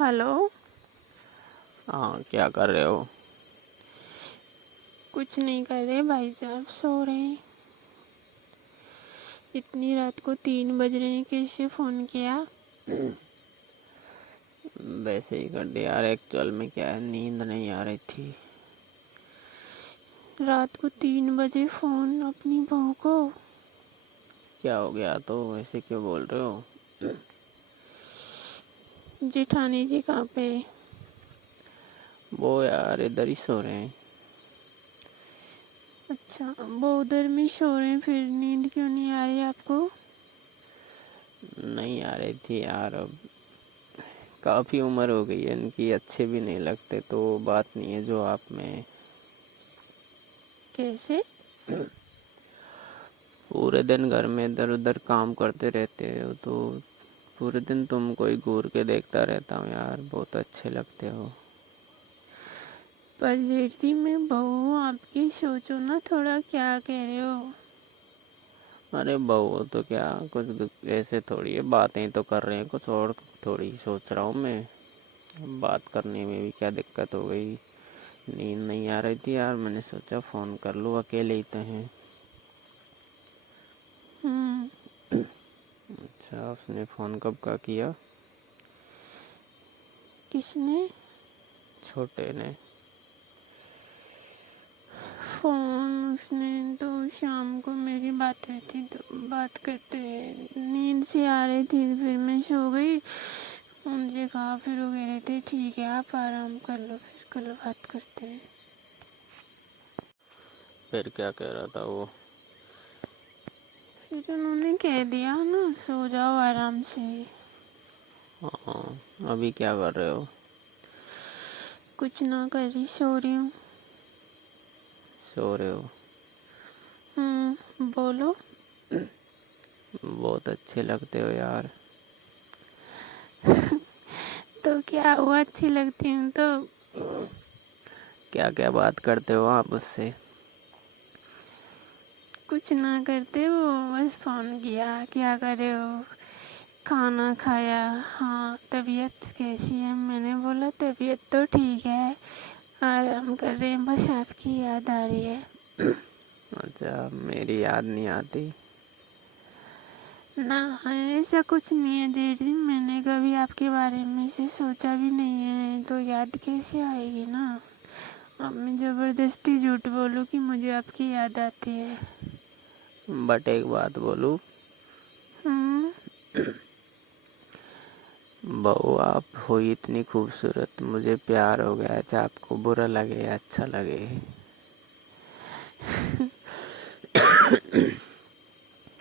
Hello. हाँ, क्या कर रहे हो? कुछ नहीं कर रहे भाई साहब, सो रहे हैं। इतनी रात को 3 बज रहे हैं, कैसे फ़ोन किया? वैसे ही कर दिया यार, एक्चुअल में क्या है, नींद नहीं आ रही थी। रात को 3 बजे फ़ोन अपनी बहू को? क्या हो गया? तो ऐसे क्यों बोल रहे हो? जेठानी जी कहाँ पे? वो यार इधर ही सो रहे हैं। अच्छा, वो उधर में सो रहे हैं, फिर नींद क्यों नहीं आ रही आपको? नहीं आ रही थी यार, अब काफ़ी उम्र हो गई है इनकी, अच्छे भी नहीं लगते, तो बात नहीं है जो आप में। कैसे? पूरे दिन घर में इधर उधर काम करते रहते हो, तो पूरे दिन तुमको ही घूर के देखता रहता हूँ यार, बहुत अच्छे लगते हो। पर जेठ जी, मैं बहू हूँ आपकी, सोचो ना थोड़ा, क्या कह रहे हो? अरे बहू तो क्या, कुछ ऐसे थोड़ी है, बातें तो कर रहे हैं, कुछ और थोड़ी सोच रहा हूँ मैं। बात करने में भी क्या दिक्कत हो गई? नींद नहीं आ रही थी यार, मैंने सोचा फ़ोन कर लूँ, अकेले ही तो हैं। हम्म। अच्छा, उसने फ़ोन कब का किया? किसने? छोटे ने। फ़ोन उसने तो शाम को मेरी बात हुई थी, तो बात करते नींद से आ रही थी, फिर मैं सो गई। उनसे कहा, फिर वो कह रहे थे ठीक है आप आराम कर लो, फिर कल बात करते हैं। फिर क्या कह रहा था वो? फिर उन्होंने कह दिया ना, सो जाओ आराम से। हाँ, अभी क्या कर रहे हो? कुछ ना कर रही, सो रही हूँ। सो रहे हो? बोलो। बहुत अच्छे लगते हो यार। तो क्या हुआ, अच्छी लगती हूँ तो? क्या क्या बात करते हो आप उससे? कुछ ना करते, वो बस फ़ोन किया, क्या कर रहे हो, खाना खाया, हाँ तबीयत कैसी है? मैंने बोला तबीयत तो ठीक है, आराम कर रहे हैं, बस आपकी याद आ रही है। अच्छा, मेरी याद नहीं आती? ना, ऐसा कुछ नहीं है जेठ जी, मैंने कभी आपके बारे में से सोचा भी नहीं है, तो याद कैसे आएगी ना। अब मैं ज़बरदस्ती झूठ बोलूँ कि मुझे आपकी याद आती है? बट एक बात बोलूँ? हम्म। बहू आप हो इतनी खूबसूरत, मुझे प्यार हो गया है, चाहे आपको बुरा लगे या अच्छा लगे।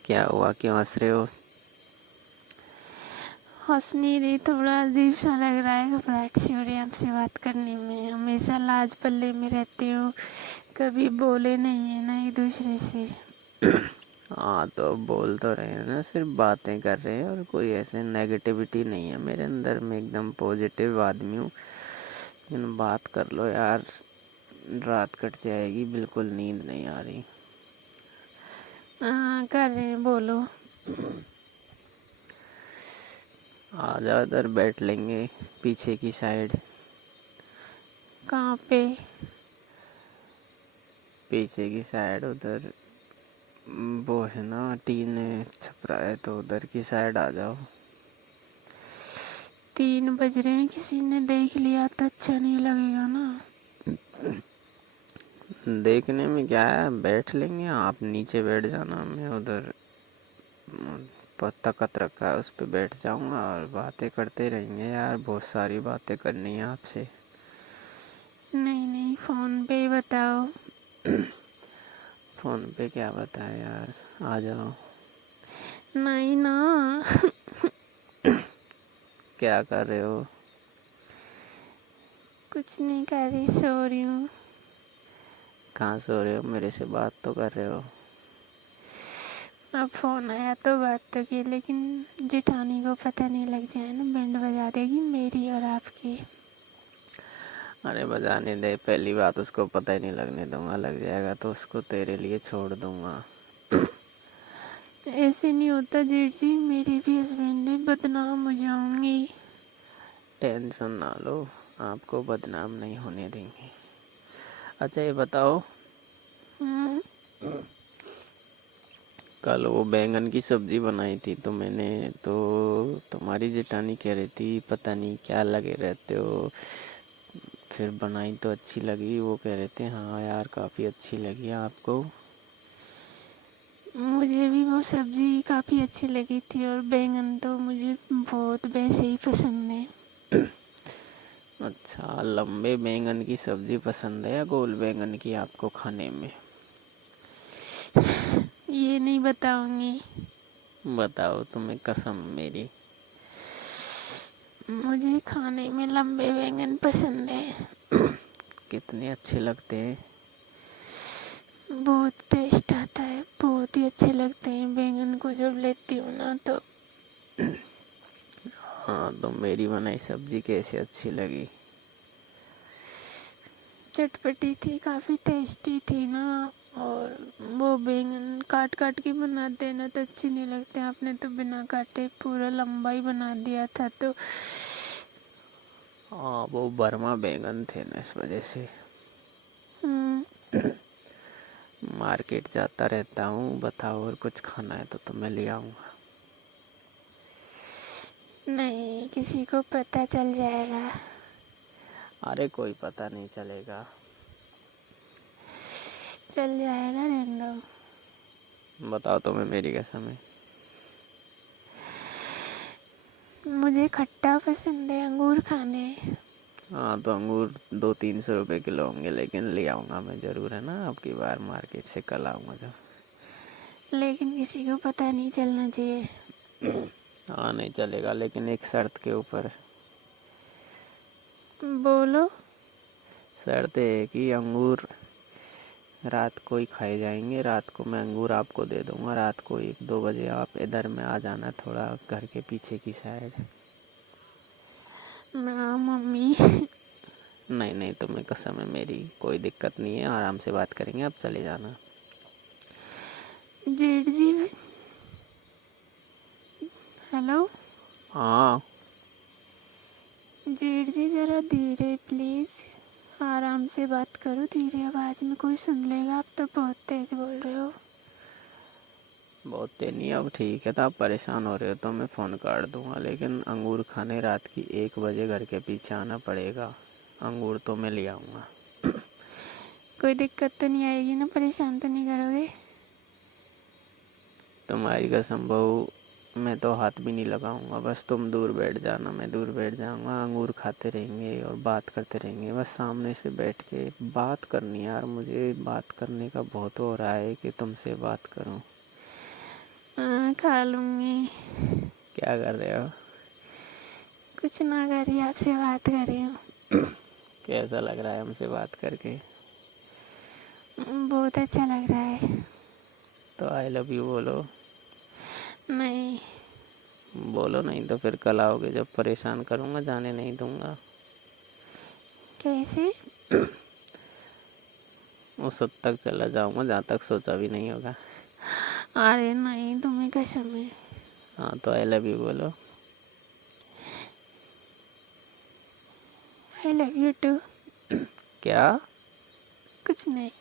क्या हुआ, क्यों हंस रहे हो? हंस नहीं रही, थोड़ा अजीब सा लग रहा है, घबराहट सी हो रही है आपसे बात करने में। हमेशा लाज पल्ले में रहते हो, कभी बोले नहीं है ना एक दूसरे से। हाँ, तो बोल तो रहे हैं ना, सिर्फ बातें कर रहे हैं, और कोई ऐसे नेगेटिविटी नहीं है मेरे अंदर, मैं एकदम पॉजिटिव आदमी हूँ। लेकिन बात कर लो यार, रात कट जाएगी, बिल्कुल नींद नहीं आ रही। हाँ कर रहे हैं, बोलो। आ जाओ, इधर बैठ लेंगे, पीछे की साइड। कहाँ पे? पीछे की साइड उधर, वो है ना, टीन छपरा है, तो उधर की साइड आ जाओ। 3 बज रहे हैं, किसी ने देख लिया तो अच्छा नहीं लगेगा ना। देखने में क्या है, बैठ लेंगे, आप नीचे बैठ जाना, मैं उधर तखत रखा है उस पर बैठ जाऊंगा, और बातें करते रहेंगे यार, बहुत सारी बातें करनी है आपसे। नहीं नहीं, फ़ोन पे ही बताओ। फ़ोन पे क्या बताएं यार, आ जाओ। नहीं ना। क्या कर रहे हो? कुछ नहीं कर रही, सो रही हूँ। कहाँ सो रहे हो? मेरे से बात तो कर रहे हो। अब फ़ोन आया तो बात तो की, लेकिन जेठानी को पता नहीं लग जाए ना, बैंड बजा देगी मेरी और आपकी। अरे बजाने दे, पहली बात उसको पता ही नहीं लगने दूंगा, लग जाएगा तो उसको तेरे लिए छोड़ दूंगा। ऐसे नहीं होता जेठ जी, मेरे भी हस्बैंड है, बदनाम हो जाऊंगी। टेंशन ना लो, आपको बदनाम नहीं होने देंगे। अच्छा ये बताओ, हम्म, कल वो बैंगन की सब्जी बनाई थी तो मैंने तो तुम्हारी जेठानी कह रही थी पता नहीं क्या लगे रहते हो, फिर बनाई तो अच्छी लगी। वो कह रहे थे हाँ यार काफ़ी अच्छी लगी आपको। मुझे भी वो सब्जी काफ़ी अच्छी लगी थी, और बैंगन तो मुझे बहुत वैसे ही पसंद है। अच्छा, लंबे बैंगन की सब्जी पसंद है या गोल बैंगन की आपको खाने में? ये नहीं बताऊंगी। बताओ, तुम्हें कसम मेरी। मुझे खाने में लंबे बैंगन पसंद है। कितने अच्छे लगते हैं। बहुत टेस्ट आता है, बहुत ही अच्छे लगते हैं बैंगन को जब लेती हूँ ना तो। हाँ, तो मेरी बनाई सब्जी कैसी अच्छी लगी? चटपटी थी, काफ़ी टेस्टी थी ना। और वो बैंगन काट काट के बनाते हैं ना तो अच्छी नहीं लगते। आपने तो बिना काटे पूरा लंबा ही बना दिया था तो। हाँ, वो बर्मा बैंगन थे ना, इस वजह से। हम्म, मार्केट जाता रहता हूँ, बताओ और कुछ खाना है तो मैं ले आऊँगा। नहीं, किसी को पता चल जाएगा। अरे कोई पता नहीं चलेगा। चल जाएगा, रहने दो। बताओ, तुम्हें मेरी कसम है। मुझे खट्टा पसंद है, अंगूर खाने। हाँ, तो अंगूर 200-300 रुपये किलो होंगे, लेकिन ले आऊँगा मैं ज़रूर, है ना। आपकी बार मार्केट से कल आऊँगा जब। लेकिन किसी को पता नहीं चलना चाहिए। हाँ नहीं चलेगा, लेकिन एक शर्त के ऊपर। बोलो। शर्त है कि अंगूर रात को ही खाए जाएंगे। रात को मैं अंगूर आपको दे दूँगा। रात को 1-2 बजे आप इधर में आ जाना, थोड़ा घर के पीछे की साइड। ना मम्मी। नहीं नहीं, तुम्हें कसम है मेरी, कोई दिक्कत नहीं है, आराम से बात करेंगे, आप चले जाना। जेठ जी। हेलो। हाँ, जेठ जी ज़रा धीरे प्लीज़, आराम से बात करो, धीरे आवाज़ में, कोई सुन लेगा। आप तो बहुत तेज बोल रहे हो। बहुत देर नहीं, अब ठीक है। तो आप परेशान हो रहे हो तो मैं फ़ोन काट दूँगा, लेकिन अंगूर खाने रात की 1 बजे घर के पीछे आना पड़ेगा। अंगूर तो मैं ले आऊँगा। कोई दिक्कत तो नहीं आएगी ना, परेशान तो नहीं करोगे? तुम्हारी कसम बहू, मैं तो हाथ भी नहीं लगाऊंगा। बस तुम दूर बैठ जाना, मैं दूर बैठ जाऊंगा। अंगूर खाते रहेंगे और बात करते रहेंगे, बस सामने से बैठ के बात करनी। यार मुझे बात करने का बहुत हो रहा है कि तुमसे बात करूं। हाँ, खा लूँगी। क्या कर रहे हो? कुछ ना कर रही, आपसे बात कर रही हूँ। कैसा लग रहा है हमसे बात करके? बहुत अच्छा लग रहा है। तो आई लव यू बोलो। नहीं। बोलो, नहीं तो फिर कल आओगे जब परेशान करूँगा, जाने नहीं दूँगा। कैसे? उस हद तक चला जाऊँगा जहाँ तक सोचा भी नहीं होगा। अरे नहीं, तुम्हें कसम है। हाँ, तो आई लव यू बोलो। I love you too. क्या? कुछ नहीं।